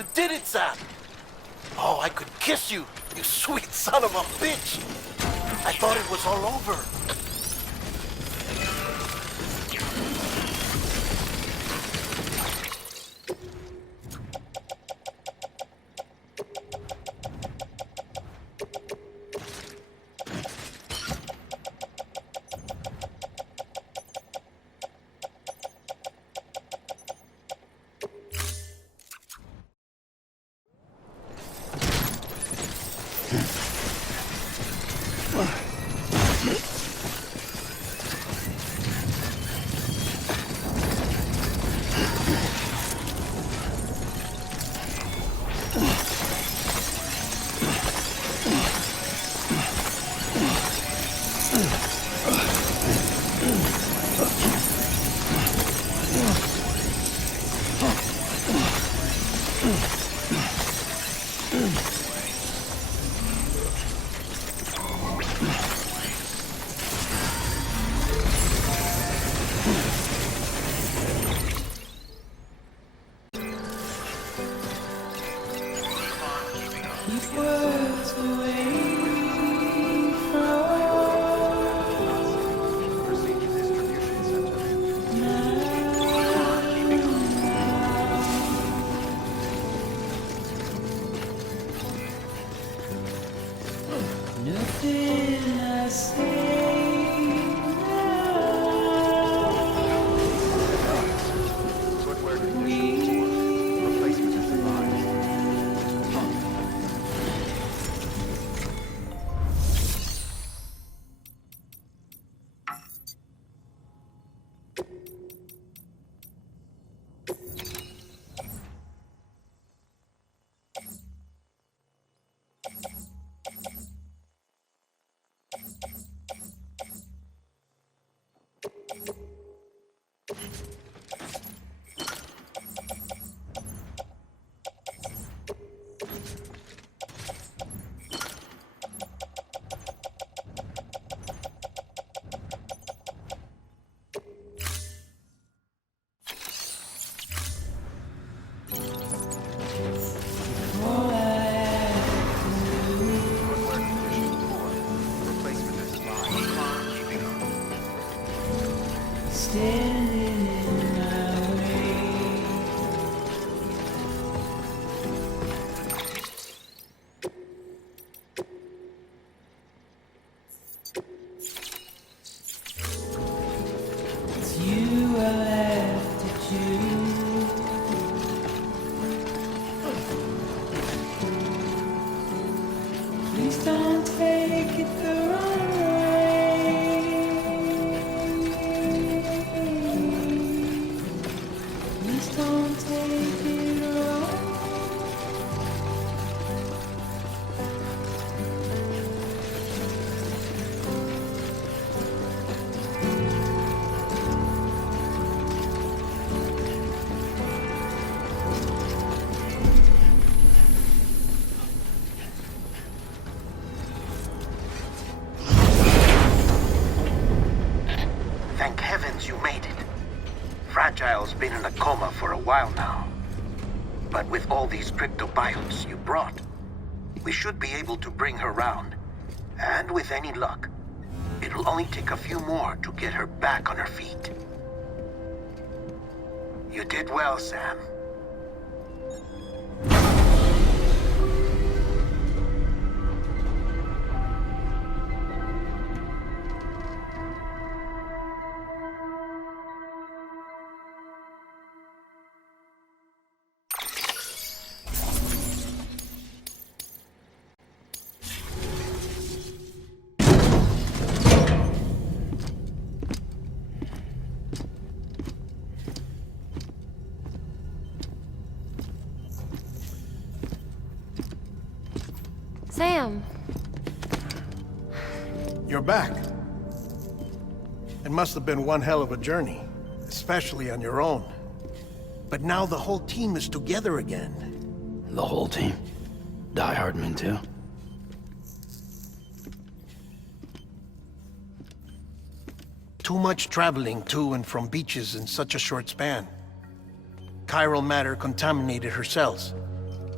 You did it, Sam! Oh, I could kiss you, you sweet son of a bitch! I thought it was all over. Thank heavens you made it. Fragile's been in a coma for a while now. But with all these cryptobiotes you brought, we should be able to bring her round. And with any luck, it'll only take a few more to get her back on her feet. You did well, Sam. Sam. You're back. It must have been one hell of a journey, especially on your own. But now the whole team is together again. The whole team? Die Hardman too? Too much traveling to and from beaches in such a short span. Chiral matter contaminated her cells.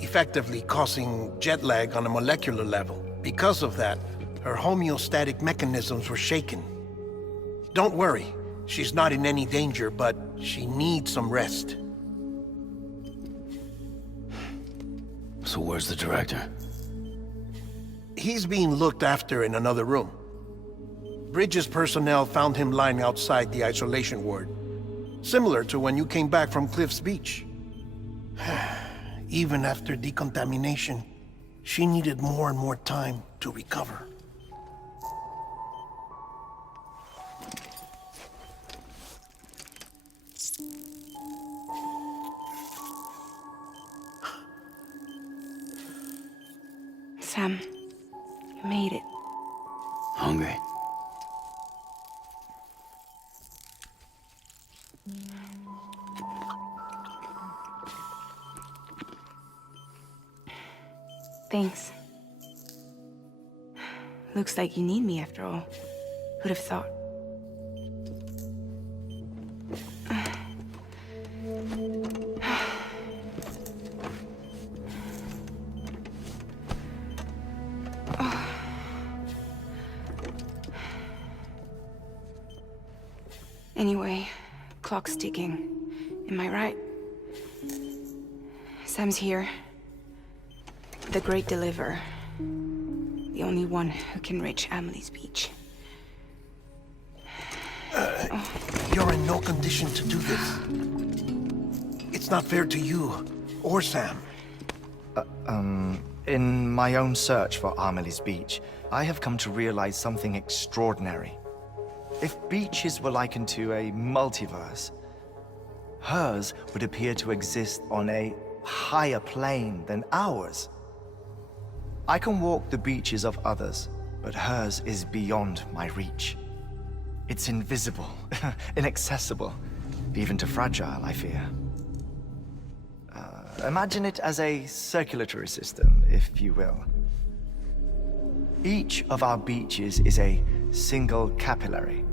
effectively causing jet lag on a molecular level. Because of that, her homeostatic mechanisms were shaken. Don't worry, she's not in any danger, but she needs some rest. So where's the director? He's being looked after in another room. Bridges personnel found him lying outside the isolation ward. Similar to when you came back from Cliff's Beach. Even after decontamination, she needed more and more time to recover. Sam, you made it. Hungry? Thanks. Looks like you need me after all. Who'd have thought? Anyway, clock's ticking. Am I right? Sam's here. The Great Deliverer. The only one who can reach Amelie's Beach. You're in no condition to do this. It's not fair to you, or Sam. In my own search for Amelie's Beach, I have come to realize something extraordinary. If beaches were likened to a multiverse, hers would appear to exist on a higher plane than ours. I can walk the beaches of others, but hers is beyond my reach. It's invisible, inaccessible, even to Fragile, I fear. Imagine it as a circulatory system, if you will. Each of our beaches is a single capillary,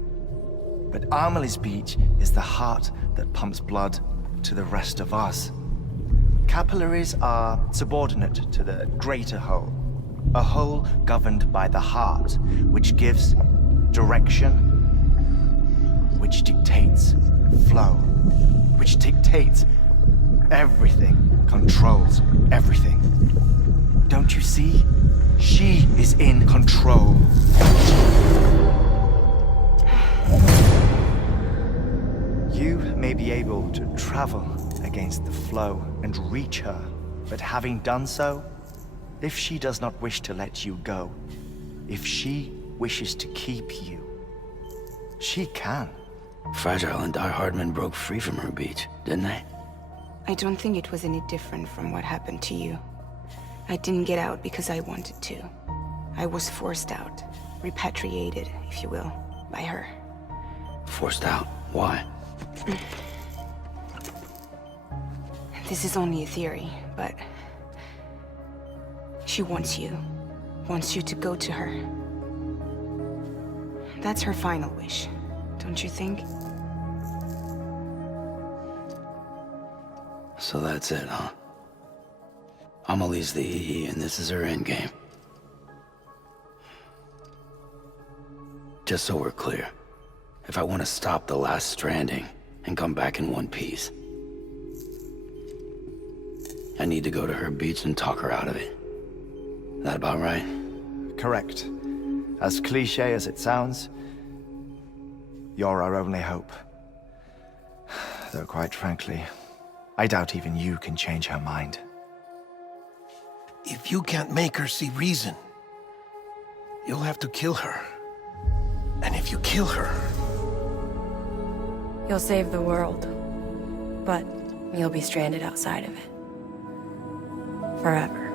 but Amelie's Beach is the heart that pumps blood to the rest of us. Capillaries are subordinate to the greater whole, a whole governed by the heart, which gives direction, which dictates flow, which dictates everything, controls everything. Don't you see? She is in control. You may be able to travel against the flow and reach her, but having done so, if she does not wish to let you go, if she wishes to keep you, she can. Fragile and Die Hardman broke free from her beach, didn't they? I don't think it was any different from what happened to you. I didn't get out because I wanted to. I was forced out, repatriated, if you will, by her. Forced out? Why? This is only a theory, but she wants you to go to her. That's her final wish, don't you think? So that's it, huh? Amelie's the EE, and this is her endgame. Just so we're clear, if I want to stop the last stranding and come back in one piece, I need to go to her beach and talk her out of it. That about right? Correct. As cliché as it sounds, you're our only hope. Though quite frankly, I doubt even you can change her mind. If you can't make her see reason, you'll have to kill her. And if you kill her... You'll save the world, but you'll be stranded outside of it. Forever.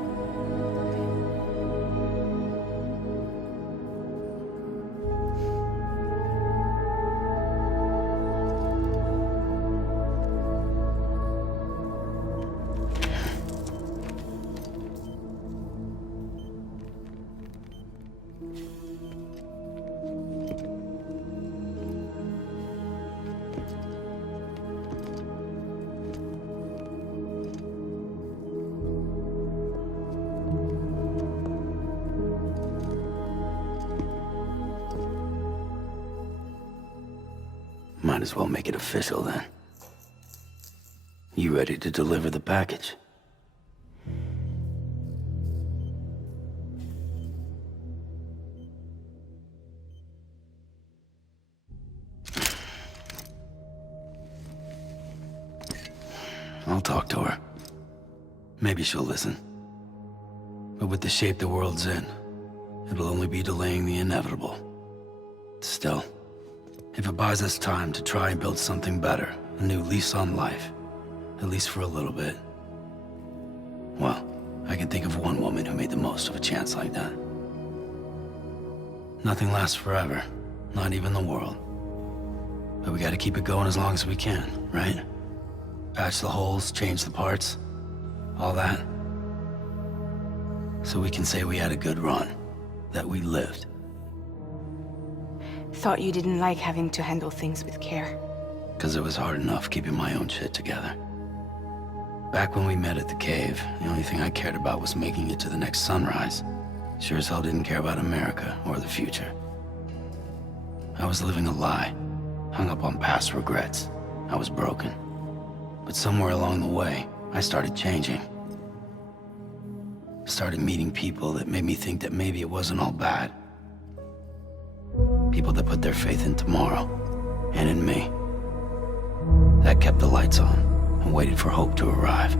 as well make it official then. You ready to deliver the package? I'll talk to her. Maybe she'll listen. But with the shape the world's in, it'll only be delaying the inevitable. Still, if it buys us time to try and build something better, a new lease on life, at least for a little bit, well, I can think of one woman who made the most of a chance like that. Nothing lasts forever, not even the world. But we gotta keep it going as long as we can, right? Patch the holes, change the parts, all that. So we can say we had a good run, that we lived. Thought you didn't like having to handle things with care. 'Cause it was hard enough keeping my own shit together. Back when we met at the cave, the only thing I cared about was making it to the next sunrise. Sure as hell didn't care about America or the future. I was living a lie, hung up on past regrets. I was broken. But somewhere along the way, I started changing. Started meeting people that made me think that maybe it wasn't all bad. People that put their faith in tomorrow, and in me. That kept the lights on, and waited for hope to arrive.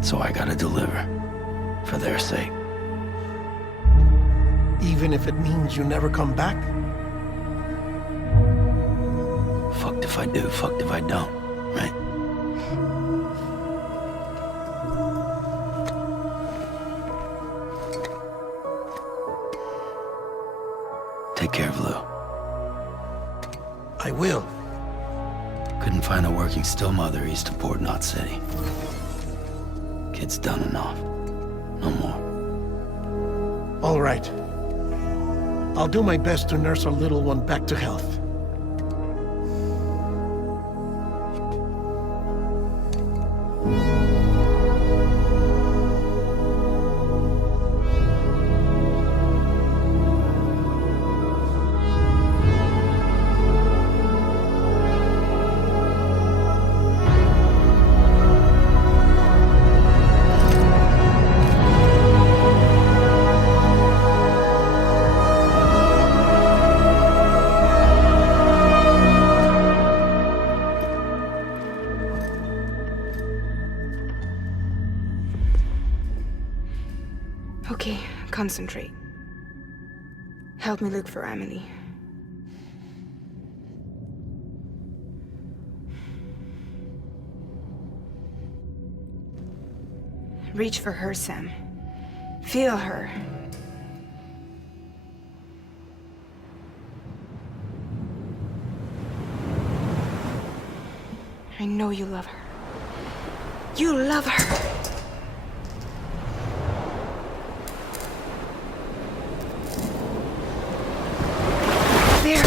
So I gotta deliver, for their sake. Even if it means you never come back? Fucked if I do, fucked if I don't, right? Take care of Lou. I will. Couldn't find a working still mother east of Port Knot City. Kid's done and off. No more. All right. I'll do my best to nurse our little one back to health. Okay, concentrate. Help me look for Emily. Reach for her, Sam. Feel her. I know you love her. You love her! There.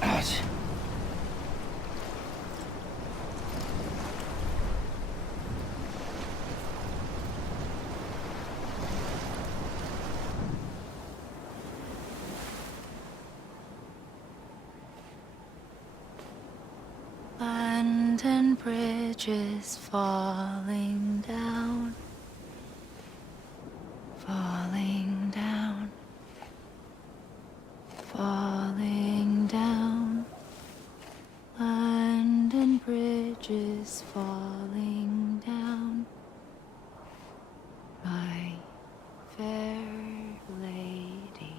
Ouch. London Bridge is falling down, falling down, falling down. London Bridge is falling down, my fair lady.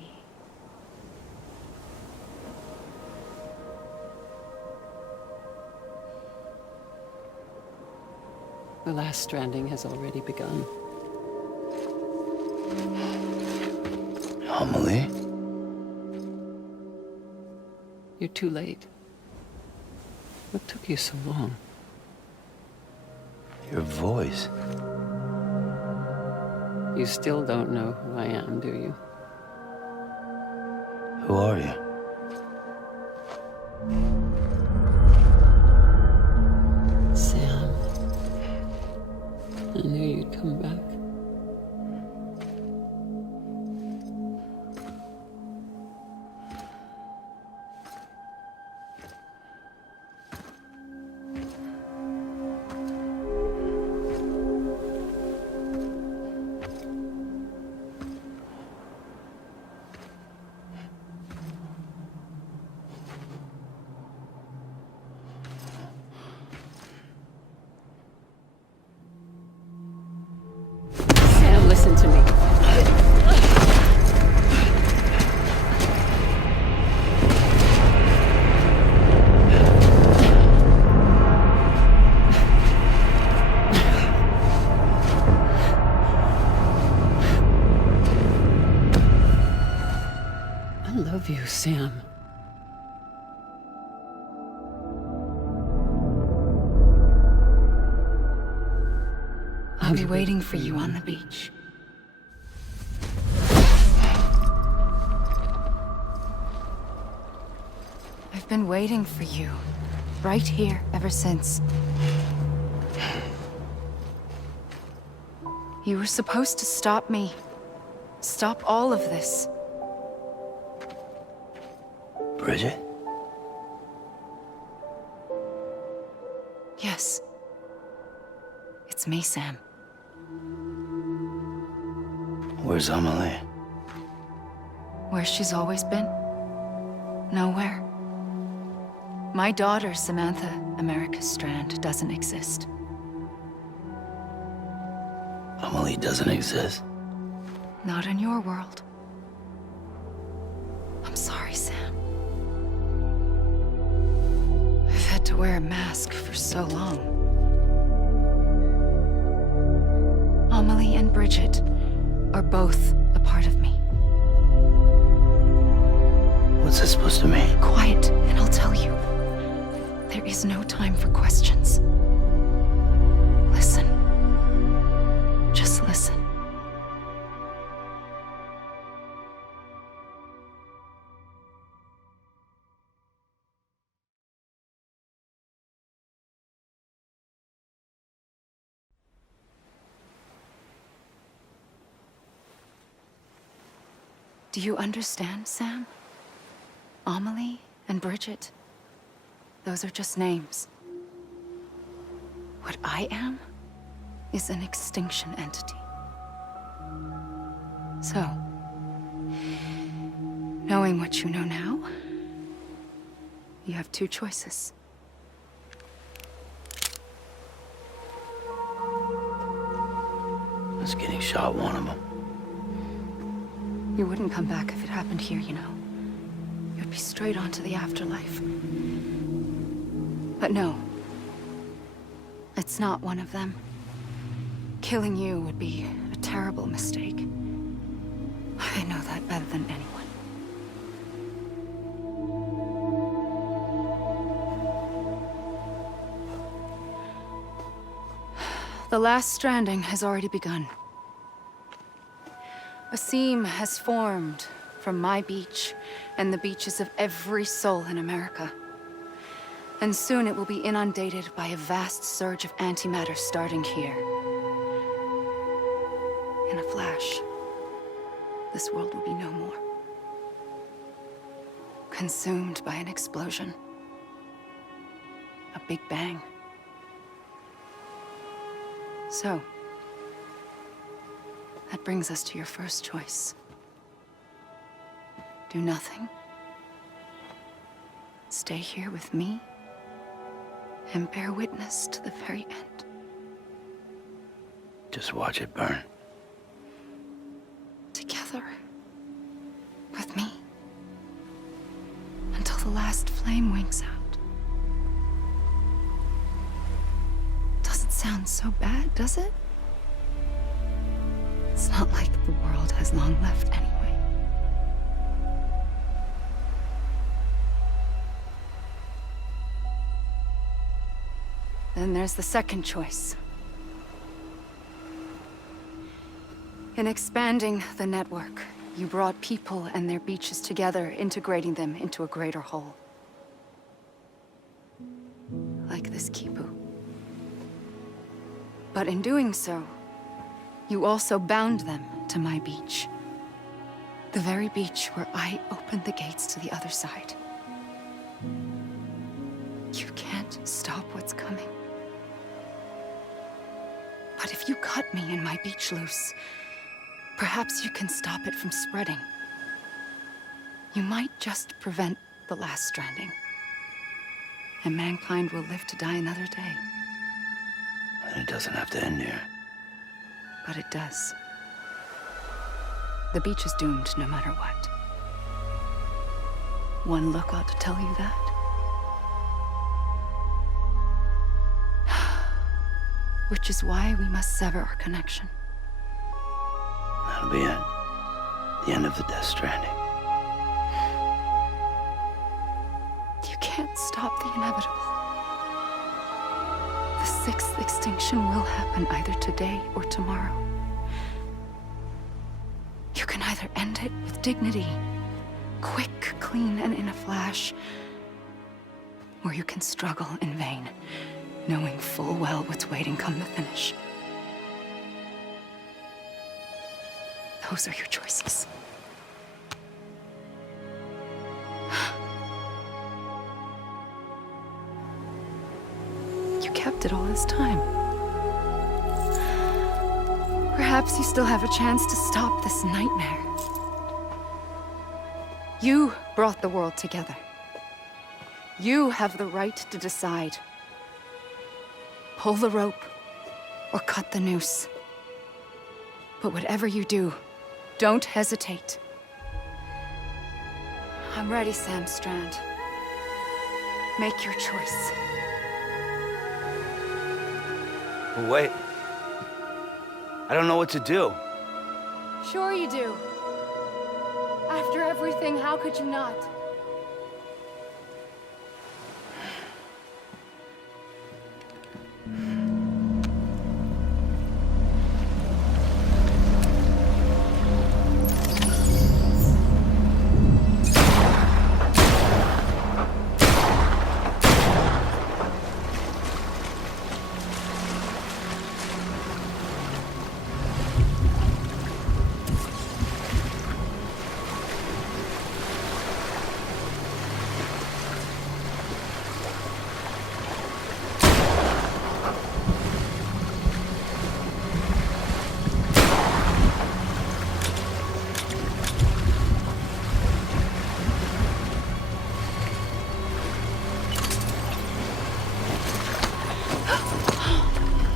The last stranding has already begun. Amelie? You're too late. What took you so long? Your voice. You still don't know who I am, do you? Who are you? Sam. I knew you'd come back. Sam, listen to me. I love you, Sam. I'll be waiting for you on the beach. I've been waiting for you, right here, ever since. You were supposed to stop me. Stop all of this. Bridget? Yes. It's me, Sam. Where's Amelie? Where she's always been? Nowhere. My daughter, Samantha America Strand, doesn't exist. Amelie doesn't exist. Not in your world. I'm sorry, Sam. I've had to wear a mask for so long. Amelie and Bridget are both a part of me. What's this supposed to mean? Quiet, and I'll tell you. There is no time for questions. Listen. Just listen. Do you understand, Sam? Amelie and Bridget, those are just names. What I am is an extinction entity. So, knowing what you know now, you have two choices. Was getting shot one of them. You wouldn't come back if it happened here, you know. You'd be straight on to the afterlife. But no. It's not one of them. Killing you would be a terrible mistake. I know that better than The last stranding has already begun. A seam has formed from my beach and the beaches of every soul in America. And soon it will be inundated by a vast surge of antimatter starting here. In a flash, this world will be no more. Consumed by an explosion. A big bang. So, that brings us to your first choice. Do nothing. Stay here with me and bear witness to the very end. Just watch it burn. Together. With me. Until the last flame winks out. Doesn't sound so bad, does it? It's not like the world has long left anyway. Then there's the second choice. In expanding the network, you brought people and their beaches together, integrating them into a greater whole. Like this Kipu. But in doing so, you also bound them to my beach. The very beach where I opened the gates to the other side. You can't stop what's coming. But if you cut me and my beach loose, perhaps you can stop it from spreading. You might just prevent the last stranding. And mankind will live to die another day. And it doesn't have to end here. But it does. The beach is doomed no matter what. One look ought to tell you that. Which is why we must sever our connection. That'll be it. The end of the Death Stranding. You can't stop the inevitable. The sixth extinction will happen either today or tomorrow. You can either end it with dignity, quick, clean, and in a flash, or you can struggle in vain, knowing full well what's waiting come the finish. Those are your choices. You kept it all this time. Perhaps you still have a chance to stop this nightmare. You brought the world together. You have the right to decide. Pull the rope or cut the noose. But whatever you do, don't hesitate. I'm ready, Sam Strand. Make your choice. But wait. I don't know what to do. Sure you do. After everything, how could you not?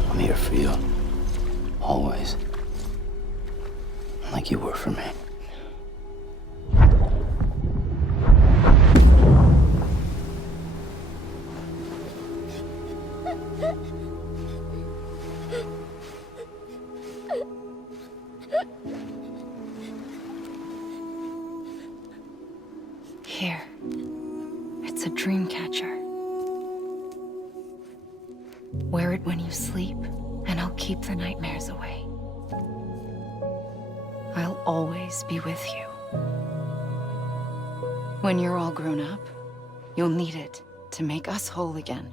I'm here for you. Always. Like you were for me. Here. It's a dream catcher. Wear it when you sleep and I'll keep the nightmares away. I'll always be with you. When you're all grown up, you'll need it to make us whole again.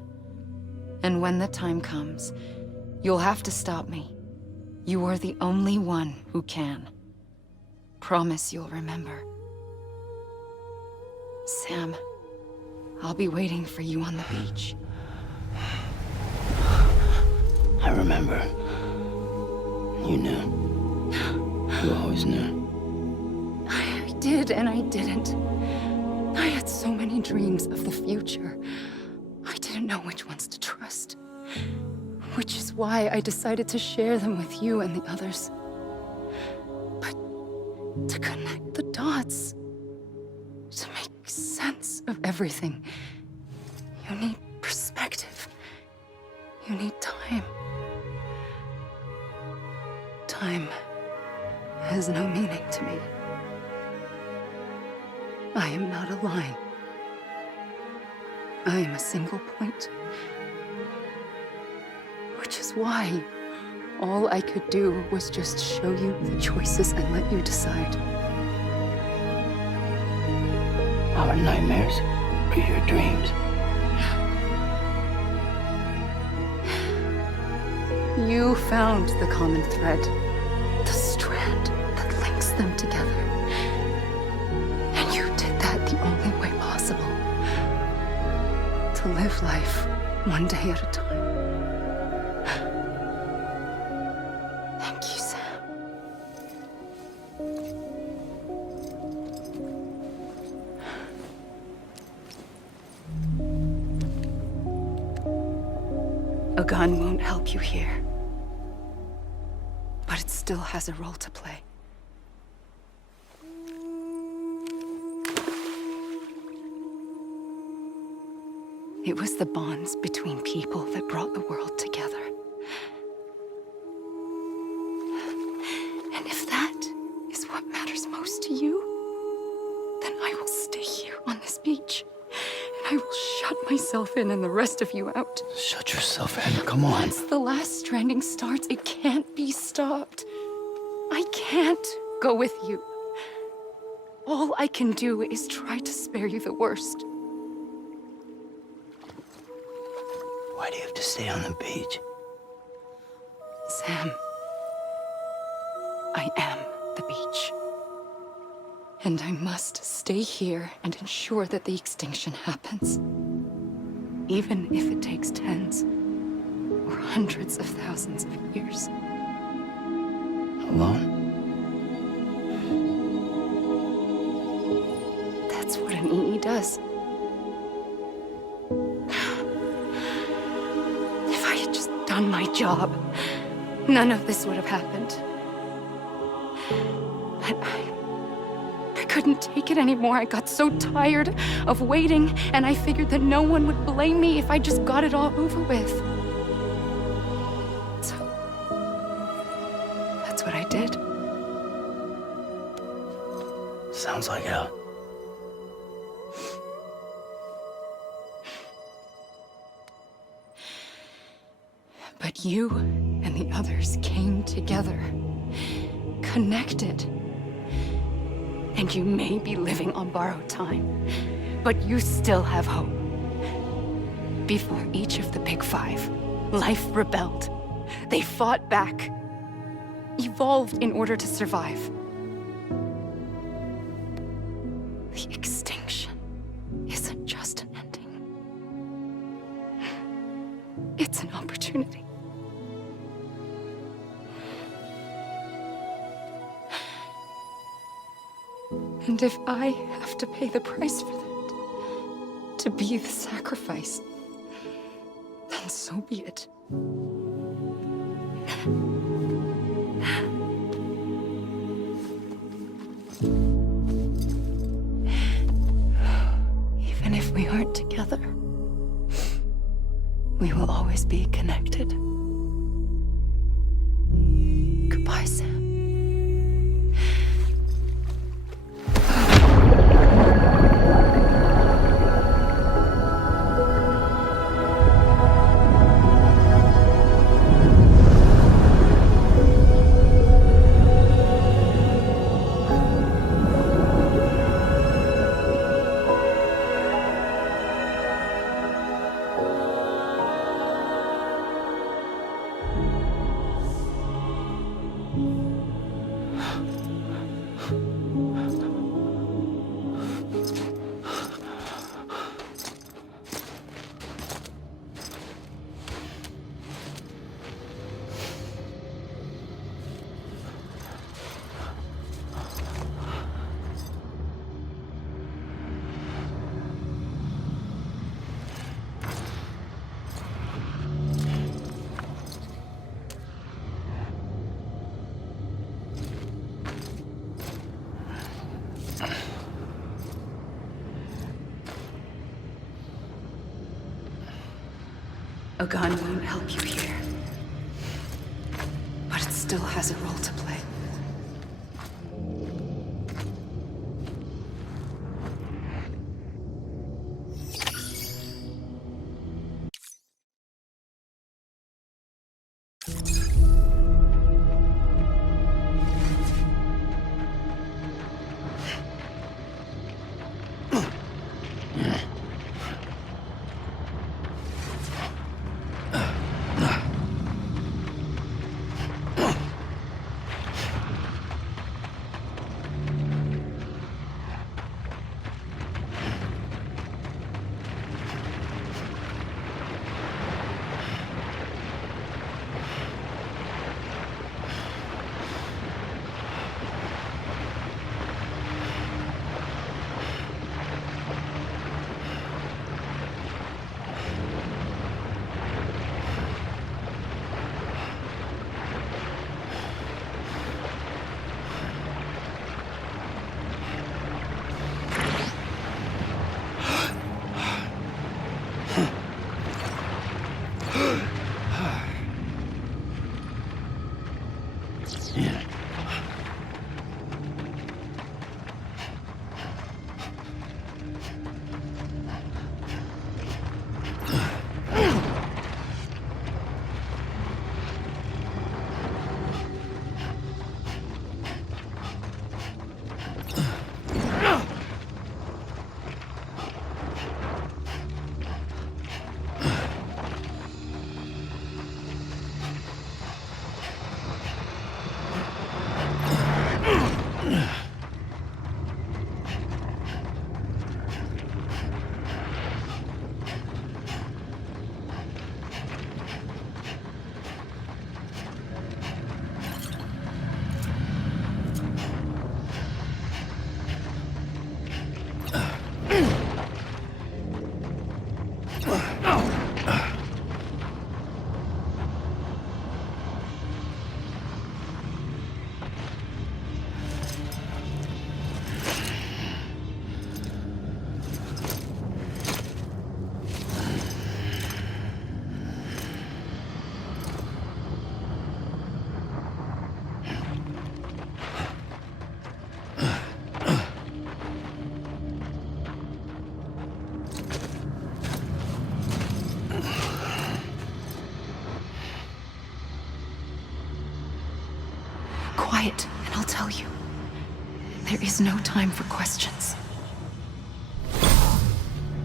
And when the time comes, you'll have to stop me. You are the only one who can. Promise you'll remember. Sam, I'll be waiting for you on the beach. I remember. You knew. You always knew. I did and I didn't. I had so many dreams of the future. I didn't know which ones to trust. Which is why I decided to share them with you and the others. But to connect the dots, to make sense of everything, you need perspective. You need time. Time has no meaning to me. I am not a line. I am a single point. Which is why all I could do was just show you the choices and let you decide. Our nightmares or your dreams? You found the common thread, the strand that links them together. And you did that the only way possible. To live life one day at a time. Thank you, Sam. A gun won't help you here. But it still has a role to play. It was the bonds between people that brought the world together. And if that is what matters most to you, then I will stay here on this beach. And I will shut myself in and the rest of you out. Shut yourself in, come on. Once the last stranding starts, it can't be stopped. I can't go with you. All I can do is try to spare you the worst. Why do you have to stay on the beach? Sam, I am the beach. And I must stay here and ensure that the extinction happens. Even if it takes tens or hundreds of thousands of years. Alone? That's what an EE does. If I had just done my job, none of this would have happened. But I couldn't take it anymore. I got so tired of waiting, and I figured that no one would blame me if I just got it all over with. So, that's what I did. Sounds like hell. But you and the others came together, connected. And you may be living on borrowed time, but you still have hope. Before each of the Big Five, life rebelled. They fought back, evolved in order to survive. The extinction isn't just an ending. It's an opportunity. And if I have to pay the price for that, to be the sacrifice, then so be it. Even if we aren't together, we will always be connected. Goodbye, Sam. A gun won't help you here. But it still has a role to play. Quiet, and I'll tell you. There is no time for questions.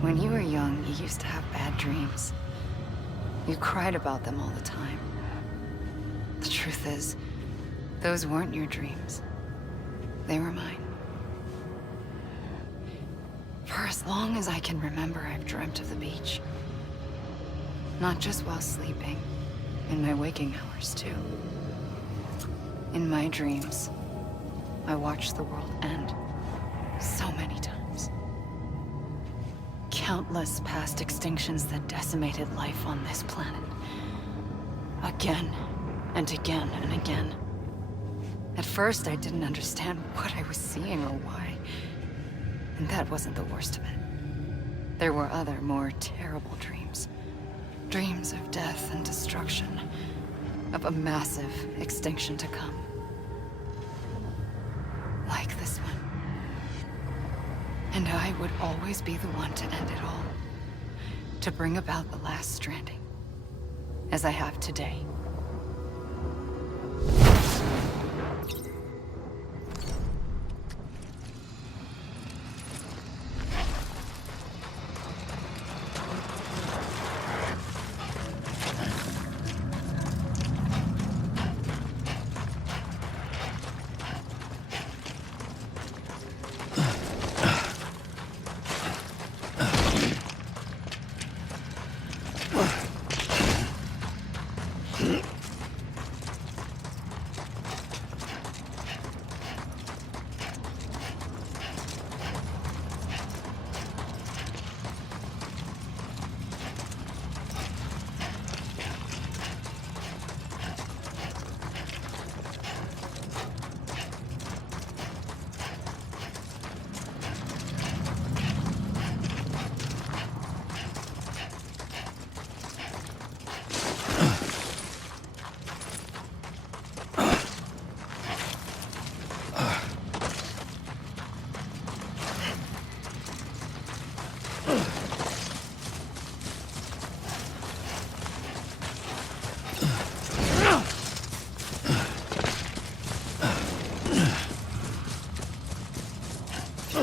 When you were young, you used to have bad dreams. You cried about them all the time. The truth is, those weren't your dreams. They were mine. For as long as I can remember, I've dreamt of the beach. Not just while sleeping, in my waking hours too. In my dreams, I watched the world end so many times. Countless past extinctions that decimated life on this planet. Again, and again, and again. At first, I didn't understand what I was seeing or why. And that wasn't the worst of it. There were other, more terrible dreams. Dreams of death and destruction. Of a massive extinction to come. Like this one. And I would always be the one to end it all. To bring about the last stranding. As I have today. The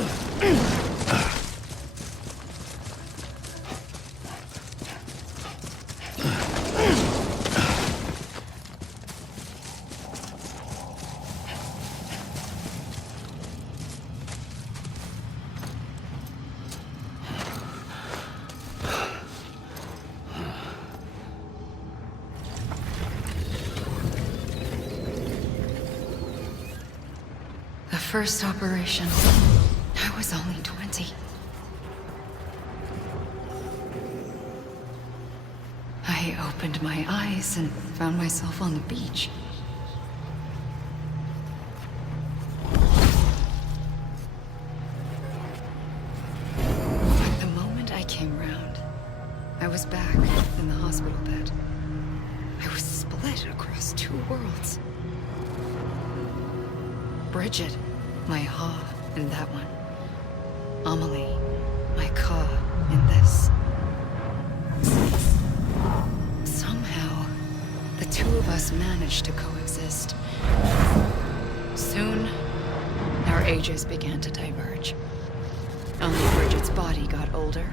first operation, I was only 20. I opened my eyes and found myself on the beach. The moment I came round, I was back in the hospital bed. I was split across two worlds. Bridget, my Ha in that one. Amelie, my Ka in this. Somehow, the two of us managed to coexist. Soon, our ages began to diverge. Only Bridget's body got older,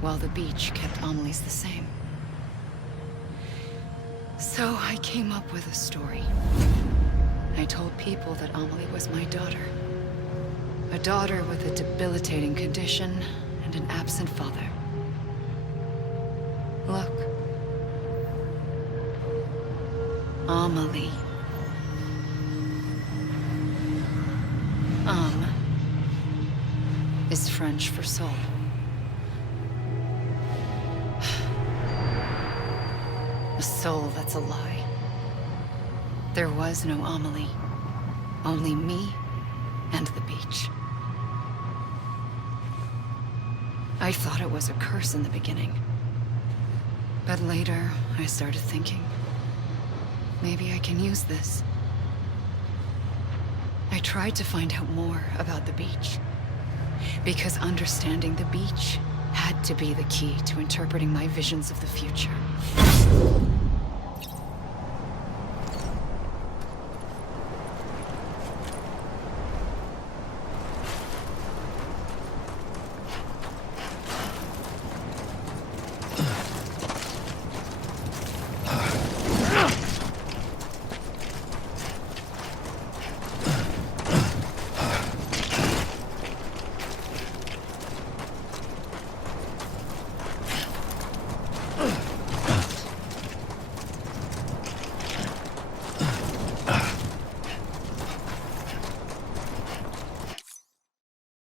while the beach kept Amelie's the same. So I came up with a story. I told people that Amelie was my daughter. A daughter with a debilitating condition and an absent father. Look. Amelie. Is French for soul. A soul that's a lie. There was no Amelie. Only me and the beach. I thought it was a curse in the beginning. But later, I started thinking, maybe I can use this. I tried to find out more about the beach. Because understanding the beach had to be the key to interpreting my visions of the future.